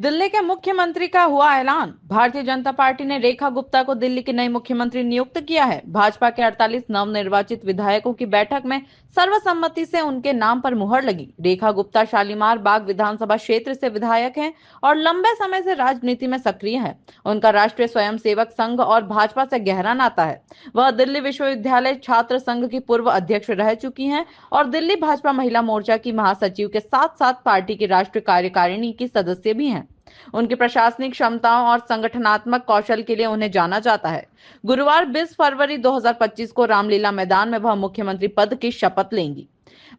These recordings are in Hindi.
दिल्ली के मुख्यमंत्री का हुआ ऐलान। भारतीय जनता पार्टी ने रेखा गुप्ता को दिल्ली की नई मुख्यमंत्री नियुक्त किया है। भाजपा के 48 नवनिर्वाचित विधायकों की बैठक में सर्वसम्मति से उनके नाम पर मुहर लगी। रेखा गुप्ता शालीमार बाग विधानसभा क्षेत्र से विधायक हैं और लंबे समय से राजनीति में सक्रिय हैं। उनका राष्ट्रीय स्वयंसेवक संघ और भाजपा से गहरा नाता है। वह दिल्ली विश्वविद्यालय छात्र संघ की पूर्व अध्यक्ष रह चुकी हैं और दिल्ली भाजपा महिला मोर्चा की महासचिव के साथ साथ पार्टी की राष्ट्रीय कार्यकारिणी की सदस्य भी हैं। उनकी प्रशासनिक क्षमताओं और संगठनात्मक कौशल के लिए उन्हें जाना जाता है। गुरुवार 20 फरवरी 2025 को रामलीला मैदान में वह मुख्यमंत्री पद की शपथ लेंगी।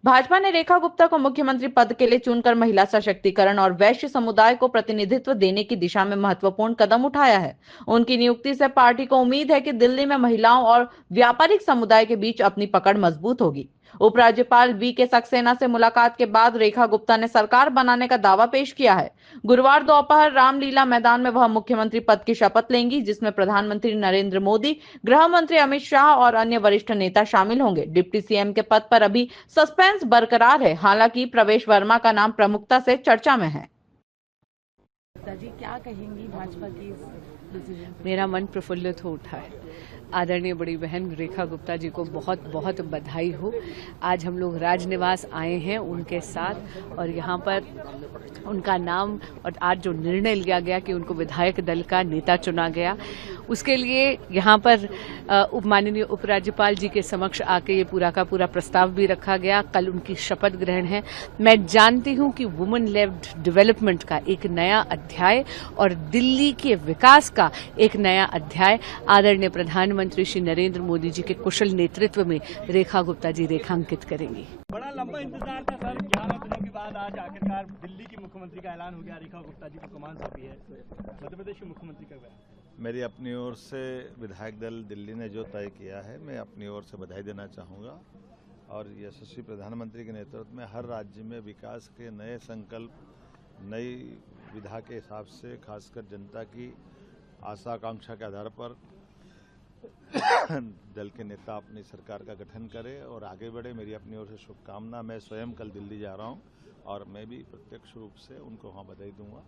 भाजपा ने रेखा गुप्ता को मुख्यमंत्री पद के लिए चुनकर महिला सशक्तिकरण और वैश्य समुदाय को प्रतिनिधित्व देने की दिशा में महत्वपूर्ण कदम उठाया है। उनकी नियुक्ति से पार्टी को उम्मीद है कि दिल्ली में महिलाओं और व्यापारिक समुदाय के बीच अपनी पकड़ मजबूत होगी। उपराज्यपाल वी के सक्सेना से मुलाकात के बाद रेखा गुप्ता ने सरकार बनाने का दावा पेश किया है। गुरुवार दोपहर रामलीला मैदान में वह मुख्यमंत्री पद की शपथ लेंगी, जिसमें प्रधानमंत्री नरेंद्र मोदी, गृह मंत्री अमित शाह और अन्य वरिष्ठ नेता शामिल होंगे। डिप्टी सीएम के पद पर अभी सस्पेंस बरकरार है। हालांकि प्रवेश वर्मा का नाम प्रमुखता से चर्चा में है। जी क्या कहेंगी भाजपा की इस डिसीजन? मेरा मन प्रफुल्लित हो उठा है। आदरणीय बड़ी बहन रेखा गुप्ता जी को बहुत बहुत बधाई हो। आज हम लोग राजनिवास आए हैं उनके साथ और यहाँ पर उनका नाम और आज जो निर्णय लिया गया कि उनको विधायक दल का नेता चुना गया, उसके लिए यहाँ पर माननीय उपराज्यपाल जी के समक्ष आके ये पूरा का पूरा प्रस्ताव भी रखा गया। कल उनकी शपथ ग्रहण है। मैं जानती हूँ कि वुमेन लेड डेवलपमेंट का एक नया अध्याय और दिल्ली के विकास का एक नया अध्याय आदरणीय प्रधानमंत्री श्री नरेंद्र मोदी जी के कुशल नेतृत्व में रेखा गुप्ता जी रेखांकित करेंगी। बड़ा लंबा इंतजार था सर, 11 दिनों के बाद आज आखिरकार दिल्ली की मुख्यमंत्री का ऐलान हो गया। रेखा गुप्ता जी को कमान सौंपी है मध्य प्रदेश के मुख्यमंत्री का बयान। मेरी अपनी ओर से विधायक दल दिल्ली ने जो तय किया है, मैं अपनी ओर से बधाई देना चाहूँगा और यशस्वी प्रधानमंत्री के नेतृत्व में हर राज्य में विकास के नए संकल्प, नई विधा के हिसाब से खासकर जनता की आशा आकांक्षा के आधार पर दल के नेता अपनी सरकार का गठन करे और आगे बढ़े। मेरी अपनी ओर से शुभकामना। मैं स्वयं कल दिल्ली जा रहा हूं और मैं भी प्रत्यक्ष रूप से उनको वहां बधाई दूंगा।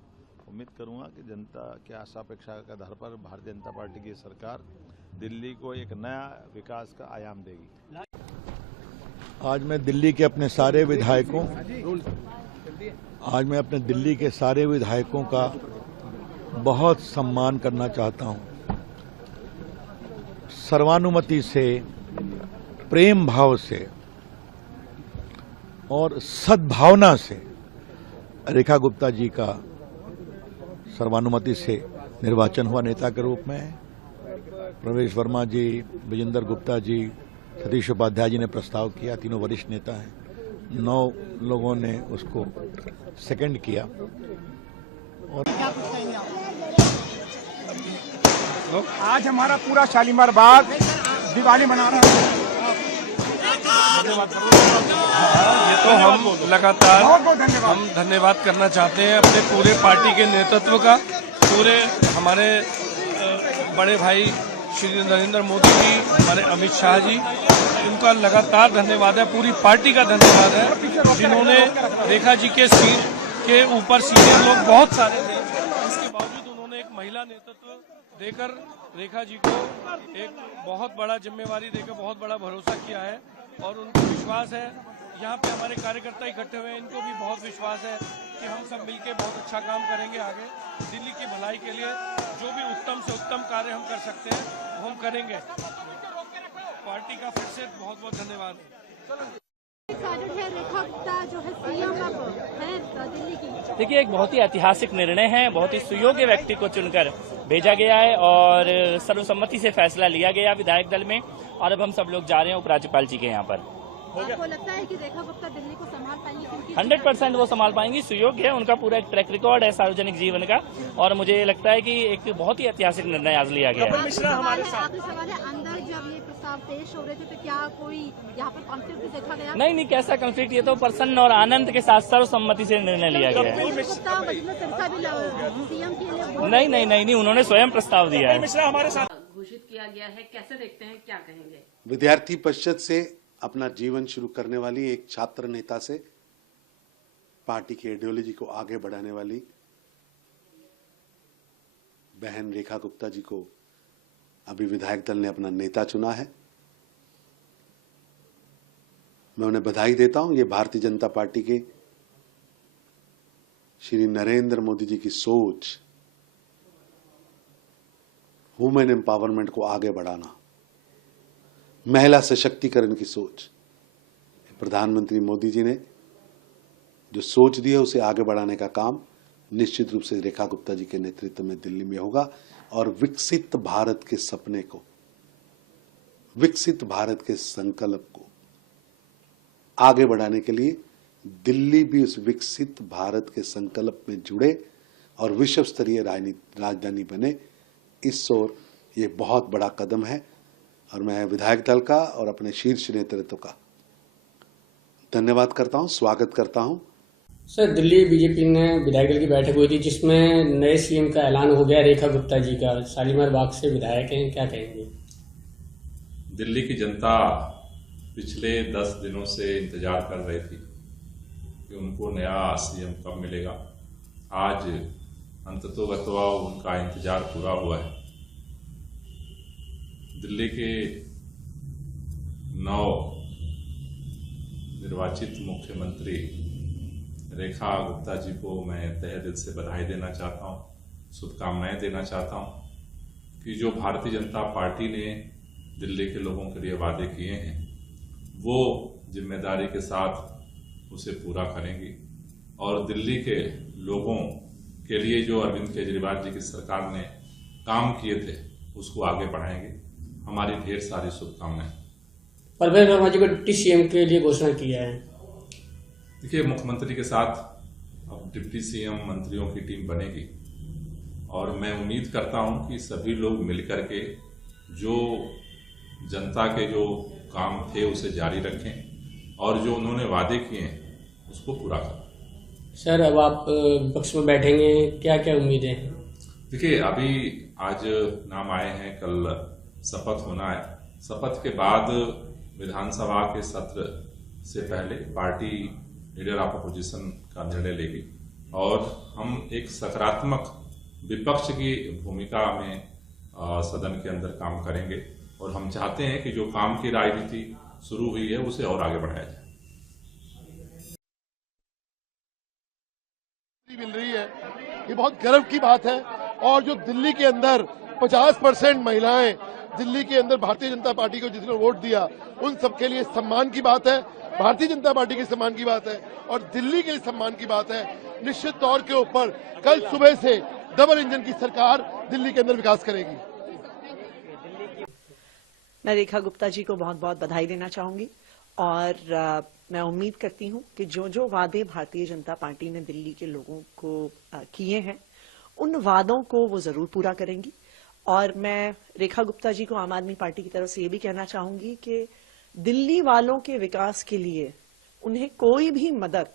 उम्मीद करूंगा कि जनता की आशा अपेक्षा के आधार पर भारतीय जनता पार्टी की सरकार दिल्ली को एक नया विकास का आयाम देगी। आज मैं दिल्ली के अपने सारे विधायकों का बहुत सम्मान करना चाहता हूं। सर्वानुमति से, प्रेम भाव से और सद्भावना से रेखा गुप्ता जी का सर्वानुमति से निर्वाचन हुआ नेता के रूप में। प्रवेश वर्मा जी, विजेंद्र गुप्ता जी, सतीश उपाध्याय जी ने प्रस्ताव किया। तीनों वरिष्ठ नेता हैं। 9 लोगों ने उसको सेकंड किया। और आज हमारा पूरा शालीमार बाग दिवाली मना रहा है। ये तो हम लगातार हम धन्यवाद करना चाहते हैं अपने पूरे पार्टी के नेतृत्व का, पूरे हमारे बड़े भाई श्री नरेंद्र मोदी जी, हमारे अमित शाह जी, इनका लगातार धन्यवाद है। पूरी पार्टी का धन्यवाद है जिन्होंने रेखा जी के सीट के ऊपर सीनियर लोग बहुत सारे थे, इसके बावजूद उन्होंने एक महिला नेतृत्व देकर रेखा जी को एक बहुत बड़ा जिम्मेवारी देकर बहुत बड़ा भरोसा किया है और उनको विश्वास है। यहाँ पे हमारे कार्यकर्ता इकट्ठे हुए हैं, इनको भी बहुत विश्वास है कि हम सब मिलकर बहुत अच्छा काम करेंगे। आगे दिल्ली की भलाई के लिए जो भी उत्तम से उत्तम कार्य हम कर सकते हैं वो हम करेंगे। पार्टी का फिर से बहुत बहुत धन्यवाद। देखिए, एक बहुत ही ऐतिहासिक निर्णय है। बहुत ही सुयोग्य व्यक्ति को चुनकर भेजा गया है और सर्वसम्मति से फैसला लिया गया विधायक दल में और अब हम सब लोग जा रहे हैं उपराज्यपाल जी के यहाँ पर। आपको लगता है कि रेखा गुप्ता दिल्ली को संभाल पाएंगी? 100% वो संभाल पाएंगी। सुयोग्य है, उनका पूरा एक ट्रैक रिकॉर्ड है सार्वजनिक जीवन का और मुझे लगता है कि एक बहुत ही ऐतिहासिक निर्णय आज लिया गया है। आखिरी सवाल है, अंदर जब ये प्रस्ताव पेश हो रहे थे तो क्या कोई यहाँ पर कॉन्फ्लिक्ट भी देखा गया? नहीं, कैसा कॉन्फ्लिक्ट, ये तो प्रसन्न और आनंद के साथ सर्वसम्मति से निर्णय लिया गया है। नहीं, उन्होंने स्वयं प्रस्ताव दिया है। घोषित किया गया है, कैसे देखते हैं, क्या कहेंगे? विद्यार्थी परिषद से अपना जीवन शुरू करने वाली एक छात्र नेता से पार्टी की आइडियोलॉजी को आगे बढ़ाने वाली बहन रेखा गुप्ता जी को अभी विधायक दल ने अपना नेता चुना है। मैं उन्हें बधाई देता हूं। ये भारतीय जनता पार्टी के श्री नरेंद्र मोदी जी की सोच, वुमेन एम्पावरमेंट को आगे बढ़ाना, महिला सशक्तिकरण की सोच, प्रधानमंत्री मोदी जी ने जो सोच दी है उसे आगे बढ़ाने का काम निश्चित रूप से रेखा गुप्ता जी के नेतृत्व में दिल्ली में होगा। और विकसित भारत के सपने को, विकसित भारत के संकल्प को आगे बढ़ाने के लिए दिल्ली भी उस विकसित भारत के संकल्प में जुड़े और विश्व स्तरीय राजधानी बने, इस ओर ये बहुत बड़ा कदम है। और मैं विधायक दल का और अपने शीर्ष नेतृत्व का धन्यवाद करता हूं, स्वागत करता हूं। सर, दिल्ली बीजेपी ने विधायक दल की बैठक हुई थी जिसमें नए सीएम का ऐलान हो गया, रेखा गुप्ता जी का। शालीमार बाग से विधायक हैं, क्या कहेंगे? दिल्ली की जनता पिछले 10 दिनों से इंतजार कर रही थी कि उनको नया सीएम कब मिलेगा। आज अंततोगत्वा उनका इंतजार पूरा हुआ है। दिल्ली के 9 निर्वाचित मुख्यमंत्री रेखा गुप्ता जी को मैं तहे दिल से बधाई देना चाहता हूं, शुभकामनाएं देना चाहता हूं कि जो भारतीय जनता पार्टी ने दिल्ली के लोगों के लिए वादे किए हैं वो जिम्मेदारी के साथ उसे पूरा करेंगी और दिल्ली के लोगों के लिए जो अरविंद केजरीवाल जी की सरकार ने काम किए थे उसको आगे बढ़ाएंगे। हमारी ढेर सारी शुभकामनाएं। परवेज वर्मा जी को डिप्टी सीएम के लिए घोषणा किया है। देखिए, मुख्यमंत्री के साथ अब डिप्टी सीएम मंत्रियों की टीम बनेगी और मैं उम्मीद करता हूं कि सभी लोग मिलकर के जो जनता के जो काम थे उसे जारी रखें और जो उन्होंने वादे किए हैं उसको पूरा करें। सर, अब आप विपक्ष में बैठेंगे, क्या क्या उम्मीदें हैं? देखिए, अभी आज नाम आए हैं, कल शपथ होना है। शपथ के बाद विधानसभा के सत्र से पहले पार्टी लीडर ऑफ अपोजिशन का निर्णय लेगी और हम एक सकारात्मक विपक्ष की भूमिका में सदन के अंदर काम करेंगे और हम चाहते हैं कि जो काम की राजनीति शुरू हुई है उसे और आगे बढ़ाया जाए। मिल रही है, ये बहुत गर्व की बात है। और जो दिल्ली के अंदर 50% महिलाएं दिल्ली के अंदर भारतीय जनता पार्टी को जिसने वोट दिया उन सबके लिए सम्मान की बात है, भारतीय जनता पार्टी के सम्मान की बात है और दिल्ली के लिए सम्मान की बात है। निश्चित तौर के ऊपर कल सुबह से डबल इंजन की सरकार दिल्ली के अंदर विकास करेगी। मैं रेखा गुप्ता जी को बहुत बहुत बधाई देना चाहूंगी और मैं उम्मीद करती हूं कि जो जो वादे भारतीय जनता पार्टी ने दिल्ली के लोगों को किए हैं उन वादों को वो जरूर पूरा करेंगी। और मैं रेखा गुप्ता जी को आम आदमी पार्टी की तरफ से ये भी कहना चाहूंगी कि दिल्ली वालों के विकास के लिए उन्हें कोई भी मदद,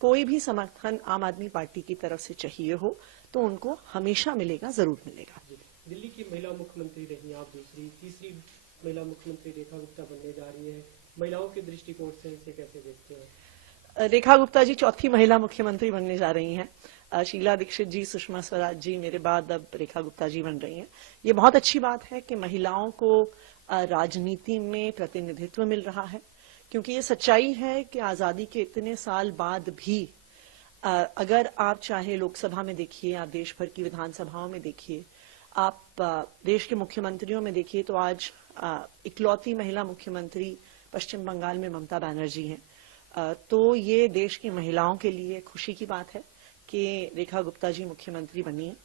कोई भी समर्थन आम आदमी पार्टी की तरफ से चाहिए हो तो उनको हमेशा मिलेगा, जरूर मिलेगा। दिल्ली की महिला मुख्यमंत्री रही आप, तीसरी महिला मुख्यमंत्री रेखा गुप्ता बनने जा रही है। महिलाओं के दृष्टिकोण से इसे कैसे देखते हैं? रेखा गुप्ता जी चौथी महिला मुख्यमंत्री बनने जा रही हैं। शीला दीक्षित जी, सुषमा स्वराज जी, मेरे बाद अब रेखा गुप्ता जी बन रही हैं। ये बहुत अच्छी बात है कि महिलाओं को राजनीति में प्रतिनिधित्व मिल रहा है, क्योंकि ये सच्चाई है कि आजादी के इतने साल बाद भी अगर आप चाहे लोकसभा में देखिए, आप देश भर की विधानसभाओं में देखिए, आप देश के मुख्यमंत्रियों में देखिए, तो आज इकलौती महिला मुख्यमंत्री पश्चिम बंगाल में ममता बनर्जी हैं। तो ये देश की महिलाओं के लिए खुशी की बात है कि रेखा गुप्ता जी मुख्यमंत्री बनी है।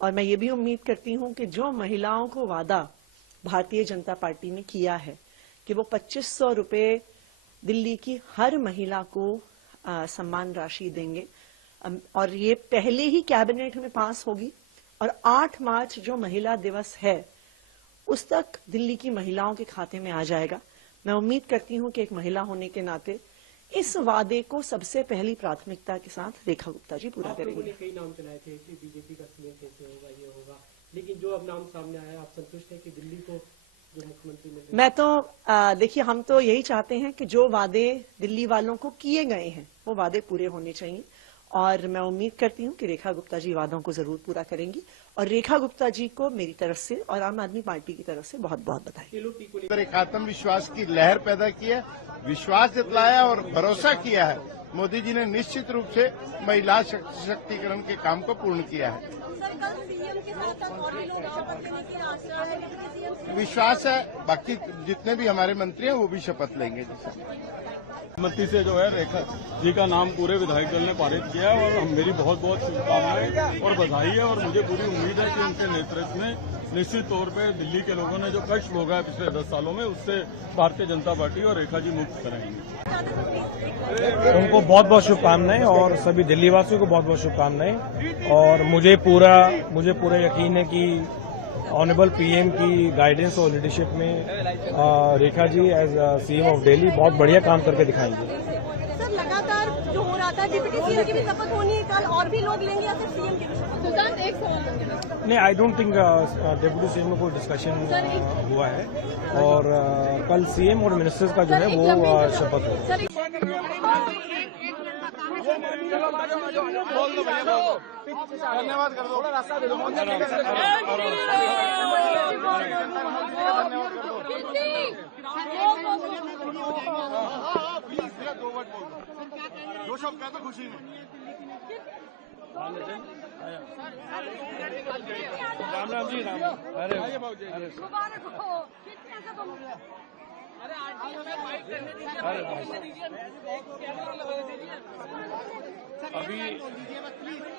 और मैं ये भी उम्मीद करती हूं कि जो महिलाओं को वादा भारतीय जनता पार्टी ने किया है कि वो 2500 रुपए दिल्ली की हर महिला को सम्मान राशि देंगे, और ये पहले ही कैबिनेट में पास होगी और 8 मार्च जो महिला दिवस है उस तक दिल्ली की महिलाओं के खाते में आ जाएगा। मैं उम्मीद करती हूं कि एक महिला होने के नाते इस वादे को सबसे पहली प्राथमिकता के साथ रेखा गुप्ता जी पूरा करेंगे। कई नाम चलाए थे कि बीजेपी का सीएम कैसे होगा, ये होगा, लेकिन जो अब नाम सामने आया, आप संतुष्ट हैं कि दिल्ली को जो मुख्यमंत्री मिले? मैं तो देखिए, हम तो यही चाहते हैं कि जो वादे दिल्ली वालों को किए गए हैं वो वादे पूरे होने चाहिए और मैं उम्मीद करती हूं कि रेखा गुप्ता जी वादों को जरूर पूरा करेंगी। और रेखा गुप्ता जी को मेरी तरफ से और आम आदमी पार्टी की तरफ से बहुत बहुत बधाई। एक आत्मविश्वास की लहर पैदा की है, विश्वास जताया और भरोसा किया है। मोदी जी ने निश्चित रूप से महिला सशक्तिकरण के काम को पूर्ण किया है। विश्वास है, बाकी जितने भी हमारे मंत्री हैं वो भी शपथ लेंगे। सहमति से जो है रेखा जी का नाम पूरे विधायक दल ने पारित किया है और मेरी बहुत बहुत शुभकामनाएं और बधाई है। और मुझे पूरी उम्मीद है कि उनके नेतृत्व में निश्चित तौर पे दिल्ली के लोगों ने जो कष्ट भोगा है पिछले 10 सालों में, उससे भारतीय जनता पार्टी और रेखा जी मुक्त कराएंगे। उनको बहुत बहुत शुभकामनाएं और सभी दिल्ली वासियों को बहुत बहुत शुभकामनाएं। और मुझे पूरा यकीन है कि ऑनरेबल पीएम की गाइडेंस और लीडरशिप में Rekha ji as CM of Delhi बहुत बढ़िया काम करके दिखाएंगे। सर, लगातार जो हो रहा था, डिप्टी सीएम की भी शपथ होनी है कल, और भी लोग लेंगे या सिर्फ सीएम की? सुशांत, एक सवाल। नहीं, I don't think deputy CM में कोई डिस्कशन हुआ है और कल सीएम और मिनिस्टर्स का जो है वो शपथ होगा। धन्यवाद कर दो, रास्ता दे दो। दो शब्द कहते खुशी में। राम राम जी, राम। अरे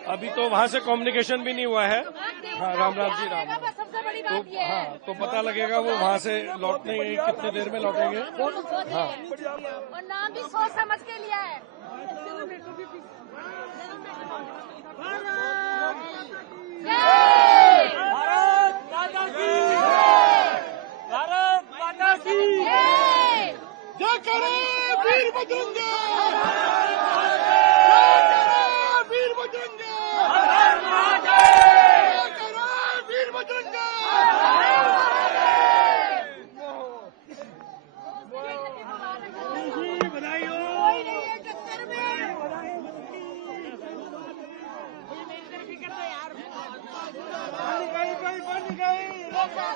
अभी तो वहाँ से कम्युनिकेशन भी नहीं हुआ है। हाँ, राम राम जी, राम। तो पता लगेगा वो वहाँ से लौटने कितने देर में लौटेंगे। हाँ, और नाम भी सोच समझ के लिया है। भारत माता की भारत माता की जय करे वीर बजरंगी।